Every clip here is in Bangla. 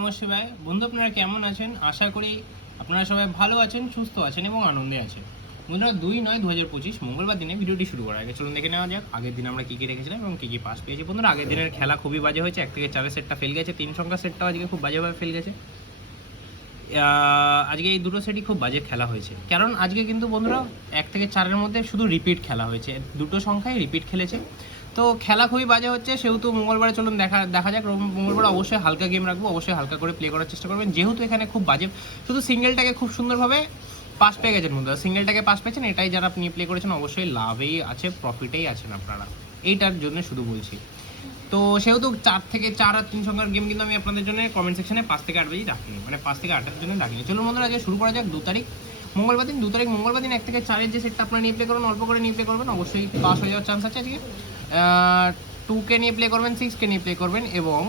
নমস্কার ভাই বন্ধু, আপনারা কেমন আছেন? আশা করি আপনারা সবাই ভালো আছেন, সুস্থ আছেন এবং আনন্দে আছেন। বন্ধুরা 2/9/2025 মঙ্গলবার দিনে ভিডিওটি শুরু করার আগে চলুন দেখে নেওয়া যাক আগের দিন আমরা কী কী রেখেছিলাম এবং কী কী পাস পেয়েছি। বন্ধুরা আগের দিনের খেলা খুবই বাজে হয়েছে। 1 থেকে 4-এর সেটটা ফেল গেছে, 3 সংখ্যার সেটটাও আজকে খুব বাজেভাবে ফেল গেছে। আজকে এই দুটো সেটই খুব বাজে খেলা হয়েছে, কারণ আজকে কিন্তু বন্ধুরা 1 থেকে 4-এর মধ্যে শুধু রিপিট খেলা হয়েছে, দুটো সংখ্যায় রিপিট খেলেছে। তো খেলা খুবই বাজে হচ্ছে, সেহেতু মঙ্গলবারে চলুন দেখা যাক। মঙ্গলবার অবশ্যই হালকা গেম রাখবো, অবশ্যই হালকা করে প্লে করার চেষ্টা করবেন, যেহেতু এখানে খুব বাজে। শুধু সিঙ্গেলটাকে খুব সুন্দরভাবে পাস পেয়ে গেছেন বন্ধুরা, সিঙ্গেলটাকে পাস পেয়েছেন, এটাই যারা আপনি প্লে করেছেন অবশ্যই লাভেই আছে, প্রফিটেই আছেন আপনারা, এইটার জন্য শুধু বলছি। তো সেহেতু 4 থেকে 4 আর 3 সংখ্যার গেম কিন্তু আমি আপনাদের জন্য কমেন্ট সেকশনে 5 থেকে 8 বেজে রাখিনি, মানে 5 থেকে 8-এর জন্য রাখিনি। চলুন বন্ধুরা আজকে শুরু করা যাক। 2 তারিখ মঙ্গলবার দিন 1 থেকে 4-এর যে সেটটা আপনারা নিয়ে প্লে করবেন, অল্প করে নিয়ে প্লে করবেন, অবশ্যই পাস হয়ে যাওয়ার চান্স আছে আজকে। 2কে নিয়ে প্লে করবেন, 6কে নিয়ে প্লে করবেন এবং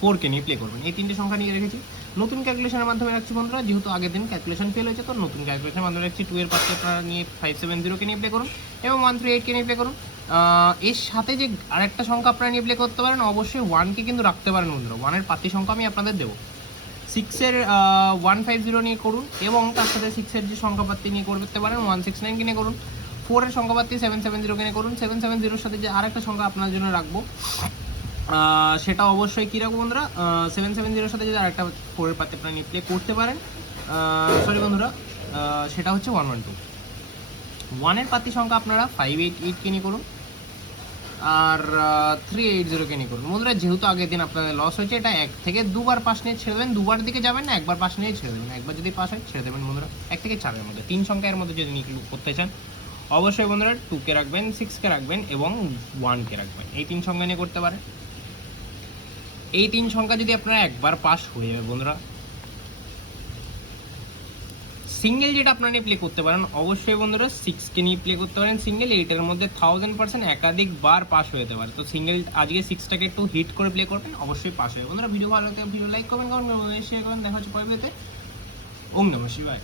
4কে নিয়ে প্লে করবেন, এই তিনটে সংখ্যা নিয়ে রেখেছি। নতুন ক্যালকুলেশনের মাধ্যমে রাখছি বন্ধুরা, যেহেতু আগের দিন ক্যালকুলেশন ফেল হয়েছে, তো নতুন ক্যালকুলেশনের মাধ্যমে রাখছি। 2 এর পাশে আপনারা নিয়ে 570কে নিয়ে প্লে করুন এবং 138কে নিয়ে প্লে করুন। এর সাথে যে আরেকটা সংখ্যা আপনারা নিয়ে প্লে করতে পারেন, অবশ্যই 1কে কিন্তু রাখতে পারেন বন্ধুরা। 1-এর পাতি সংখ্যা আমি আপনাদের দেবো। 6-এর 150 নিয়ে করুন এবং তার সাথে 6-এর যে সংখ্যাপাতি নিয়ে করতে পারেন 169কে নিয়ে করুন। 4-এর সংখ্যাপাতি 770কে নিয়ে করুন। 770-র সাথে যে আরেকটা সংখ্যা আপনার জন্য রাখবো, সেটা অবশ্যই কী রাখবো বন্ধুরা, 770-র সাথে যদি আরেকটা 4-এর পাতি আপনারা নিয়ে প্লে করতে পারেন, সরি বন্ধুরা, সেটা হচ্ছে 112। 1-এর পাতি সংখ্যা আপনারা 588কে নিয়ে করুন আর 380কে নিয়ে করুন বন্ধুরা। যেহেতু আগের দিন আপনাদের লস হয়েছে, এটা 1 থেকে 2বার পাস নিয়ে ছেড়ে দেবেন, 2বার দিকে যাবেন না, একবার পাস নিয়ে ছেড়ে দেবেন। একবার যদি পাস হয় ছেড়ে দেবেন বন্ধুরা। 1 থেকে 4-এর মধ্যে 3 সংখ্যার মধ্যে যদি নিয়ে করতে চান, অবশ্যই বন্ধুরা 2কে রাখবেন, 6কে রাখবেন এবং 1কে রাখবেন, এই 3 সংখ্যা নিয়ে করতে পারেন। এই 3 সংখ্যা যদি আপনারা একবার পাস হয়ে যাবে বন্ধুরা। সিঙ্গেল যেটা আপনারা নিয়ে প্লে করতে পারেন, অবশ্যই বন্ধুরা 6কে নিয়ে প্লে করতে পারেন সিঙ্গেল। এইটার মধ্যে 1000% একাধিকবার পাস হয়ে যেতে পারে। তো সিঙ্গেল আজকে 6টাকে একটু হিট করে প্লে করবেন, অবশ্যই পাস হবে বন্ধুরা। ভিডিও ভালো লাগলে ভিডিও লাইক করবেন, শেয়ার করবেন। দেখা হচ্ছে পরে ভিডিওতে। ওম নমঃ শিবায়।